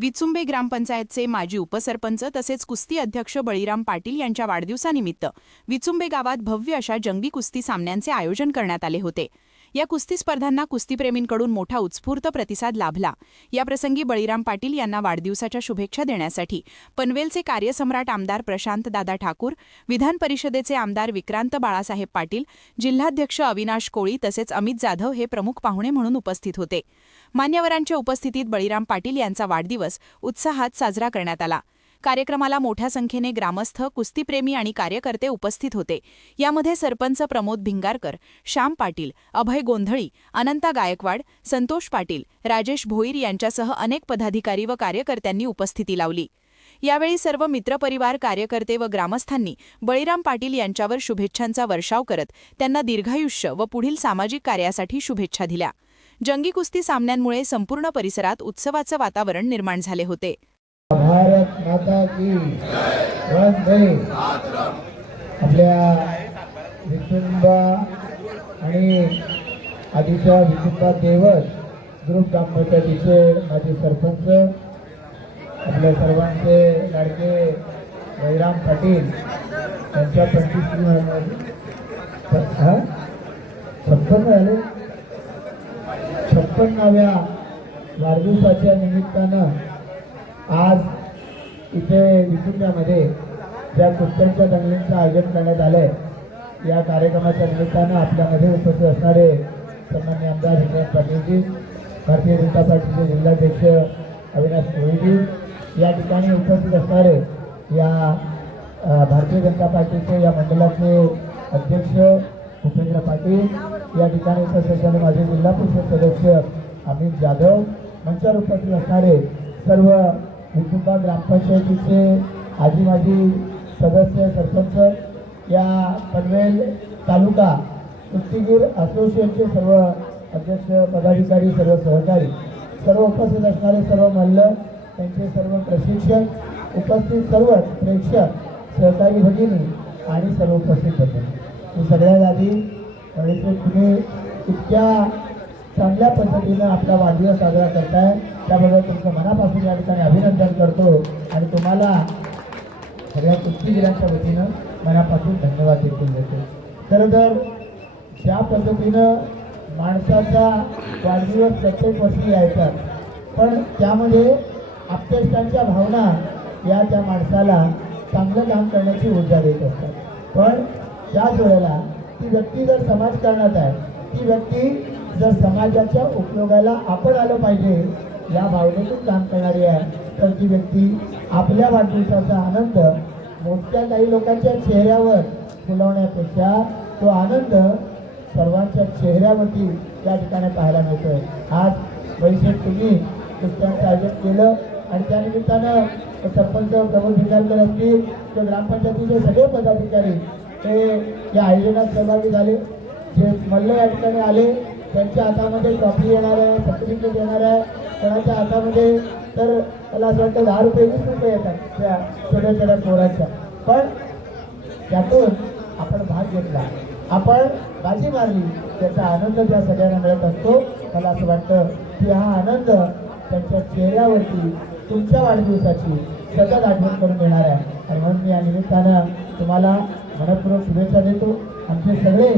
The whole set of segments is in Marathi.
विचुंबे ग्रामपंचायतचे माजी उपसरपंच तसेच कुस्ती अध्यक्ष बळीराम पाटील यांच्या वाढदिवसानिमित्त विचुंबे गावात भव्य अशा जंगी कुस्ती सामन्यांचे आयोजन करण्यात आले होते। या कुस्ती स्पर्धांना कुस्तीप्रेमींकडून मोठा उत्स्फूर्त प्रतिसाद लाभला। याप्रसंगी बळीराम पाटील यांना वाढदिवसाच्या शुभेच्छा देण्यासाठी पनवेलचे कार्यसम्राट आमदार प्रशांत दादा ठाकूर, विधान परिषदेचे आमदार विक्रांत बाळासाहेब पाटील, जिल्हाध्यक्ष अविनाश कोळी तसेच अमित जाधव हे प्रमुख पाहुणे म्हणून उपस्थित होते। मान्यवरांच्या उपस्थितीत बळीराम पाटील यांचा वाढदिवस उत्साहात साजरा करण्यात आला। कार्यक्रमाला मोठ्या संख्येने ग्रामस्थ, कुस्तीप्रेमी आणि कार्यकर्ते उपस्थित होते। यामध्ये सरपंच प्रमोद भिंगारकर, श्याम पाटील, अभय गोंधळी, अनंता गायकवाड, संतोष पाटील, राजेश भोईर यांच्यासह अनेक पदाधिकारी व कार्यकर्त्यांनी उपस्थिती लावली। यावेळी सर्व मित्रपरिवार, कार्यकर्ते व ग्रामस्थांनी बळीराम पाटील यांच्यावर शुभेच्छांचा वर्षाव करत त्यांना दीर्घायुष्य व पुढील सामाजिक कार्यासाठी शुभेच्छा दिल्या। जंगी कुस्ती सामन्यांमुळे संपूर्ण परिसरात उत्सवाचं वातावरण निर्माण झाले होते। भारत माता की वंदे मातरम। आपल्या विचुंबा आणि आधीच्या विचुंबा देवत ग्रुप ग्रामपंचायतीचे माजी सरपंच, आपल्या सर्वांचे लाडके बळीराम पाटील यांच्या 56व्या वाढदिवसाच्या निमित्तानं आज इथे विचुंब्यामध्ये ज्या कुस्त्यांच्या दंगलींचं आयोजन करण्यात आलंय, या कार्यक्रमाच्या निमित्तानं आपल्यामध्ये उपस्थित असणारे सन्माननीय आमदार विक्रांत पाटीलजी, भारतीय जनता पार्टीचे जिल्हाध्यक्ष अविनाश कोळीजी, या ठिकाणी उपस्थित असणारे या भारतीय जनता पार्टीचे या मंडळाचे अध्यक्ष भूपेंद्र पाटील, या ठिकाणी उपस्थित असणारे माझे जिल्हा परिषद सदस्य अमित जाधव, मंचावर उपस्थित असणारे सर्व विचुंबा ग्रामपंचायतीचे आजी माजी सदस्य, सरपंच, या पनवेल तालुका कुस्तीगीर असोसिएशनचे सर्व अध्यक्ष, पदाधिकारी, सर्व सहकारी, सर्व उपस्थित असणारे सर्व मल्ल, त्यांचे सर्व प्रशिक्षक, उपस्थित सर्व प्रेक्षक, सहकारी भगिनी आणि सर्व उपस्थित होते। मी सगळ्यात आधी तुम्ही इतक्या चांगल्या पद्धतीनं आपला वाढदिवस साजरा करताय, त्याबद्दल तुमचं मनापासून या ठिकाणी अभिनंदन करतो आणि तुम्हाला सगळ्या कुस्तीगिरांच्या वतीनं मनापासून धन्यवाद देखील देतो। खरं तर ज्या पद्धतीनं माणसाचा वाढदिवस प्रत्येक वर्षी यायचा, पण त्यामध्ये आप्तेष्टांच्या भावना या त्या माणसाला चांगलं काम करण्याची ऊर्जा देत असतात। पण त्याच वेळेला ती व्यक्ती जर समाजकारणात आहे, ती व्यक्ती जर समाजाच्या उपयोगाला आपण आलं पाहिजे या भावनेतून काम करणारी आहे, तर ती व्यक्ती आपल्या वाढदिवसाचा आनंद मोजक्या काही लोकांच्या चेहऱ्यावर फुलवण्यापेक्षा तो आनंद सर्वांच्या चेहऱ्यावरती या ठिकाणी पाहायला मिळतोय। आज वैशिष्ट्य तुम्ही कुस्त्यांचं आयोजन केलं आणि त्यानिमित्तानं सरपंच प्रमोद भिंगारकर असतील तर ग्रामपंचायतीचे सगळे पदाधिकारी ते या आयोजनात सहभागी झाले। जे मल्ल या ठिकाणी आले त्यांच्या हातामध्ये ट्रॉफी येणार आहे, सर्टिफिकेट येणार आहे, कोणाच्या हातामध्ये तर मला असं वाटतं 10 रुपये 20 रुपये येतात त्या छोट्या छोट्या पोरांच्या, पण त्यातून आपण भाग घेतला, आपण बाजी मारली, त्याचा आनंद त्या सगळ्यांना मिळत असतो। मला असं वाटतं की हा आनंद त्यांच्या चेहऱ्यावरती तुमच्या वाढदिवसाची सतत आठवण करून येणार आहे आणि म्हणून मी या निमित्तानं तुम्हाला मनपूर्वक शुभेच्छा देतो। आमचे सगळे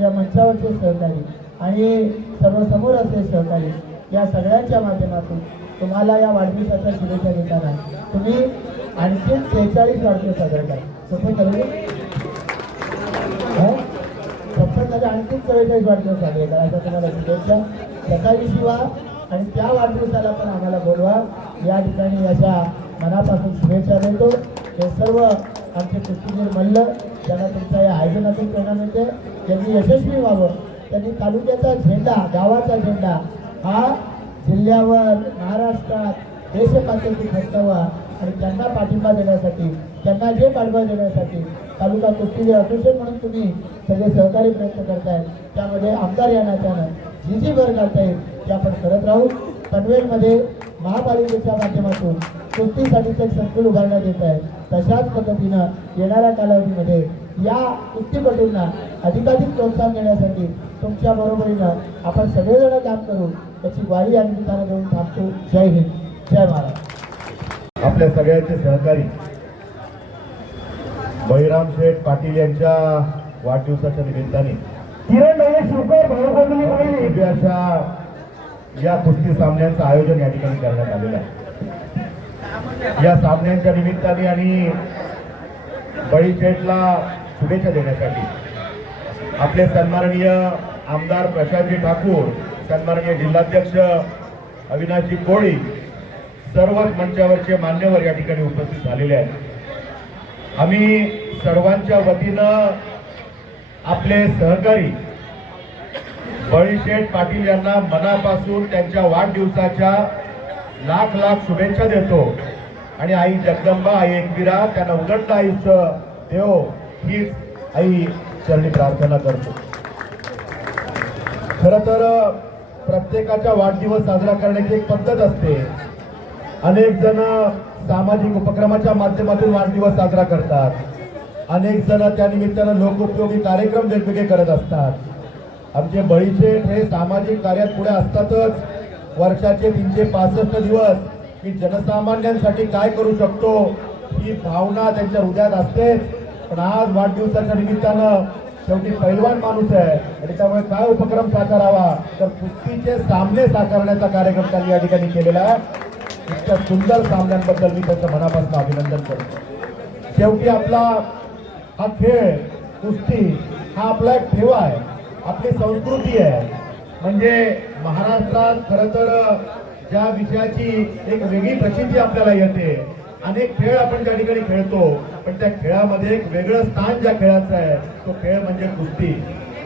या मंचावरचे सहकारी आणि सर्वसमोर असलेले सहकारी, या सगळ्यांच्या माध्यमातून तुम्हाला या वाढदिवसाच्या शुभेच्छा देताना तुम्ही आणखी 46 वाढदिवस साजरा करा। सोपं करू आणखी 44 वाढदिवस साजरे करा अशा तुम्हाला शुभेच्छा। सकाळी शिवा आणि त्या वाढदिवसाला पण आम्हाला बोलवा, या ठिकाणी अशा मनापासून शुभेच्छा देतो। हे सर्व आमचे कुस्तीगीर मल्ल ज्यांना तुमच्या या आयोजनातून प्रेरणा मिळते, त्यांनी यशस्वी व्हावं, त्यांनी तालुक्याचा झेंडा, गावाचा झेंडा हा जिल्ह्यावर, महाराष्ट्रात, देशपातळीवर फडकावा आणि त्यांना पाठिंबा देण्यासाठी, त्यांना जे पाठबळ देण्यासाठी तालुका कुस्तीगीर असोसिएशन म्हणून तुम्ही सगळे सहकारी प्रयत्न करताय, त्यामध्ये आमदार या नात्यानं जी भर घालता येईल ते आपण करत राहू। पनवेलमध्ये महापालिकेच्या माध्यमातून कुस्तीसाठीचं एक संकुल उभारण्यात येत आहे, तशाच पद्धतीनं येणाऱ्या कालावधीमध्ये या कुस्तीपटूंना अधिकाधिक प्रोत्साहन देण्यासाठी तुमच्या बरोबरीनं आपण सगळेजण काम करू, त्याची ग्वाही या निमित्तानं देऊन थांबतो। जय हिंद, जय महाराष्ट्र। आपल्या सगळ्यांचे सहकारी बळीराम शेठ पाटील यांच्या वाढदिवसाच्या निमित्ताने भव्य अशा या कुस्ती सामन्यांचं आयोजन या ठिकाणी करण्यात आलेलं आहे। या सामन्यांच्या निमित्ताने आणि बळी शेठला शुभेच्छा देण्यासाठी आपले सन्माननीय आमदार प्रशांतजी ठाकूर, सन्माननीय जिल्हाध्यक्ष अविनाशजी कोळी, सर्वच मंचावरचे मान्यवर या ठिकाणी उपस्थित झालेले आहेत। आम्ही सर्वांच्या वतीनं आपले सहकारी बळी शेठ पाटील यांना मनापासून त्यांच्या वाढदिवसाच्या लाख लाख शुभेच्छा देतो आणि आई जगदंबा, आई एकविरा त्यांना उदंड आयुष्य देव हीच आई चरणी प्रार्थना करतो। खरं तर प्रत्येकाचा वाढदिवस साजरा करण्याची एक पद्धत असते। अनेक जण सामाजिक उपक्रमाच्या माध्यमातून वाढदिवस साजरा करतात, अनेक जण त्या निमित्तानं लोकोपयोगी कार्यक्रम वेगवेगळे करत असतात। आमचे बळी शेठ हे सामाजिक कार्यात पुढे असतातच। वर्षाचे 365 दिवस मी जनसामान्यांसाठी काय करू शकतो ही भावना त्यांच्या हृदयात असतेच। पण आज वाढदिवसाच्या निमित्तानं शेवटी पैलवान माणूस आहे आणि त्यामुळे काय उपक्रम साकारावा तर कुस्तीचे सामने साकारण्याचा कार्यक्रम त्यांनी या ठिकाणी केलेला आहे। इतक्या सुंदर सामन्यांबद्दल मी त्यांचं मनापासून अभिनंदन करतो। शेवटी आपला हा खेळ कुस्ती हा आपला एक ठेवा आहे, आपली संस्कृती आहे। म्हणजे महाराष्ट्रात खरं तर ज्या विषयाची एक वेगळी प्रसिद्धी आपल्याला येते, अनेक खेळ आपण त्या ठिकाणी खेळतो, पण त्या खेळामध्ये एक वेगळं स्थान ज्या खेळाचं आहे तो खेळ म्हणजे कुस्ती।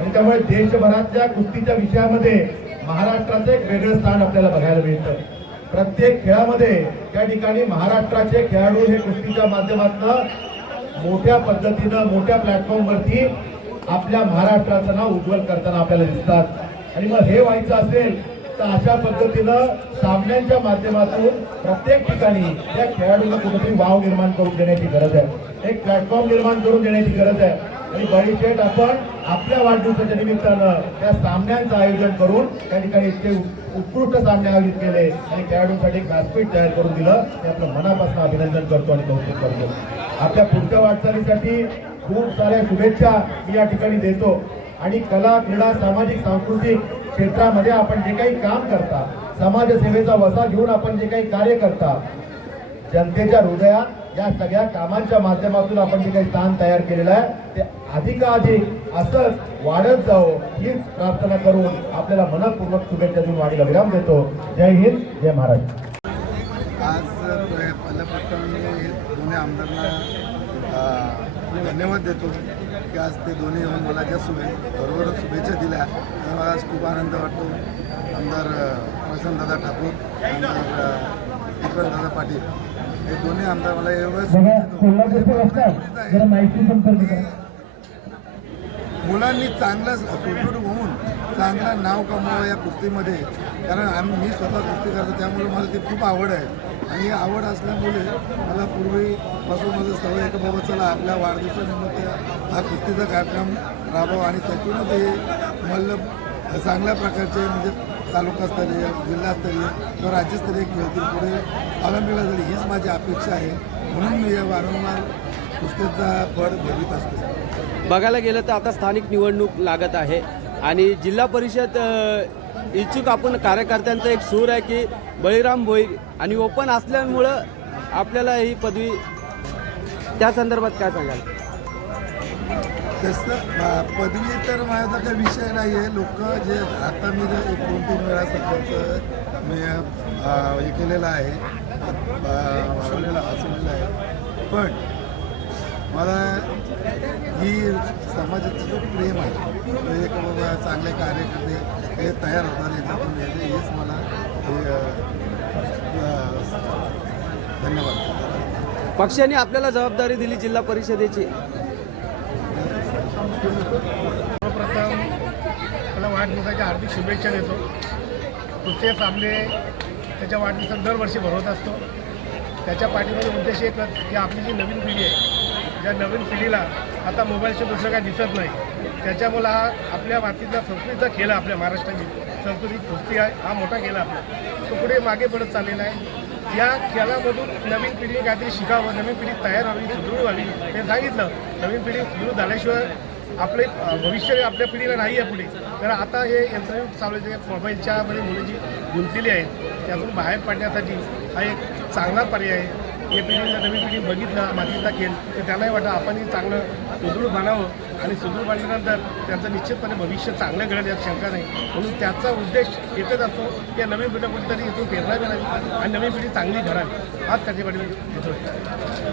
आणि त्यामुळे देशभरातल्या कुस्तीच्या विषयामध्ये महाराष्ट्राचं एक वेगळं स्थान आपल्याला बघायला मिळतं। प्रत्येक खेळामध्ये त्या ठिकाणी महाराष्ट्राचे खेळाडू हे कुस्तीच्या माध्यमातून मोठ्या पद्धतीनं मोठ्या प्लॅटफॉर्मवरती आपल्या महाराष्ट्राचं नाव उज्ज्वल करताना आपल्याला दिसतात। आणि मग हे व्हायचं असेल तर अशा पद्धतीनं सामन्यांच्या माध्यमातून प्रत्येक ठिकाणी त्या खेळाडूंना कुठेतरी वाव निर्माण करून देण्याची गरज आहे, एक प्लॅटफॉर्म निर्माण करून देण्याची गरज आहे। आणि बळी शेठ आपण आपल्या वाढदिवसाच्या निमित्तानं त्या सामन्यांचं आयोजन करून त्या ठिकाणी इतके उत्कृष्ट सामने आयोजित केले आणि खेळाडूंसाठी व्यासपीठ तयार करून दिलं, ते आपलं मनापासून अभिनंदन करतो आणि कौतुक करतो। आपल्या पुढच्या वाटचालीसाठी खूप साऱ्या शुभेच्छा मी या ठिकाणी देतो। आणि कला, क्रीडा, सामाजिक सांस्कृतिक क्षेत्रामध्ये आपण जे काही काम करता, समाजसेवेचा वसा घेऊन आपण जे काही कार्य करता, जनतेच्या हृदयात या सगळ्या कामांच्या माध्यमातून आपण जे काही स्थान तयार केलेलं आहे ते अधिकाधिक असंच वाढत जावं हीच प्रार्थना करून आपल्याला मनपूर्वक शुभेच्छा देऊन वाणीला विराम देतो। जय हिंद, जय महाराष्ट्र। आज पहिल्या प्रथम मी दोन्ही आमदारांना धन्यवाद देतो की आज ते दोन्ही येऊन मला ज्या बरोबर शुभेच्छा दिल्या त्यामुळे मला आज खूप आनंद वाटतो। आमदार प्रशांतदादा ठाकूर, आमदार विक्रमदादा पाटील हे दोन्ही आमदार मला मुलांनी चांगलं सुदृढ होऊन चांगलं नाव कमवावं या कुस्तीमध्ये, कारण मी स्वतः कुस्ती करतो त्यामुळे मला ती खूप आवड आहे। आणि ही आवड असल्यामुळे मला पूर्वीपासून माझं सवय आहे की बाबा चला आपल्या वाढदिवसानिमित्त हा कुस्तीचा कार्यक्रम राबवा आणि त्यातूनच हे मला चांगल्या प्रकारचे म्हणजे तालुकास्तरीय, जिल्हास्तरीय किंवा राज्यस्तरीय खेळतील पुढे ऑलिम्पिकला जाईल हीच माझी अपेक्षा आहे। म्हणून मी वारंवार कुस्तीचा फळ भरवीत असतो। बघायला गेलं तर आता स्थानिक निवडणूक लागत आहे आणि जिल्हा परिषद इच्छुक आपण कार्यकर्त्यांचा एक सूर आहे की बळीराम भोईर आणि ओपन असल्यामुळं आपल्याला ही पदवी, त्या संदर्भात काय सांगाल? तसं पदवी तर माझा काही विषय नाही आहे। लोक जे आता मी 1-2-3 वेळा सरपंच मी हे केलेलं आहे, असलेलं आहे, पण मला ही समाजाचं जो प्रेम आहे तो एक बाबा चांगले कार्यकर्ते हे तयार होतात याच्यातून हेच मला धन्यवाद। पक्षाने आपल्याला जबाबदारी दिली जिल्हा परिषदेची, सर्वप्रथम त्याला वाढदिवसाच्या हार्दिक शुभेच्छा देतो। कुस्ती सामने त्याच्या वाढदिवसात दरवर्षी भरवत असतो। त्याच्या पाठीमागे उद्देश एक की आपली जी नवीन पिढी आहे, ज्या नवीन पिढीला आता मोबाईलशिवाय दुसरं काय दिसत नाही, त्याच्यामुळं हा आपल्या मातीतला संस्कृतीचा खेळ आहे, आपल्या महाराष्ट्राची संस्कृती कुस्ती आहे, हा मोठा खेळ आपला तो पुढे मागे पडत चाललेला आहे। या खेळामधून नवीन पिढी काहीतरी शिकावं, नवीन पिढी तयार व्हावी, सुदृढ व्हावी. ते सांगितलं नवीन पिढी सुदृढ झाल्याशिवाय आपले भविष्य आपल्या पिढीला नाही आहे पुढे. तर आता हे यंत्रयुग चालू आहे, मोबाईलच्या मध्ये मुलं जी गुंतलेली आहेत त्यातून बाहेर पडण्यासाठी हा एक चांगला पर्याय आहे. या पिढीला नवीन पिढी बघितलं मातीचा खेळ तर त्यांनाही वाटतं आपणही चांगलं सुदृढ बनावं आणि सुदृढ बनल्यानंतर त्यांचं निश्चितपणे भविष्य चांगलं घडेल यात शंका नाही. म्हणून त्याचा उद्देश एकच असतो की नवीन पिढी कुठेतरी इथून प्रेरणा मिळावी आणि नवीन पिढी चांगली घडावी हाच त्याच्या पाठीमागे येतो.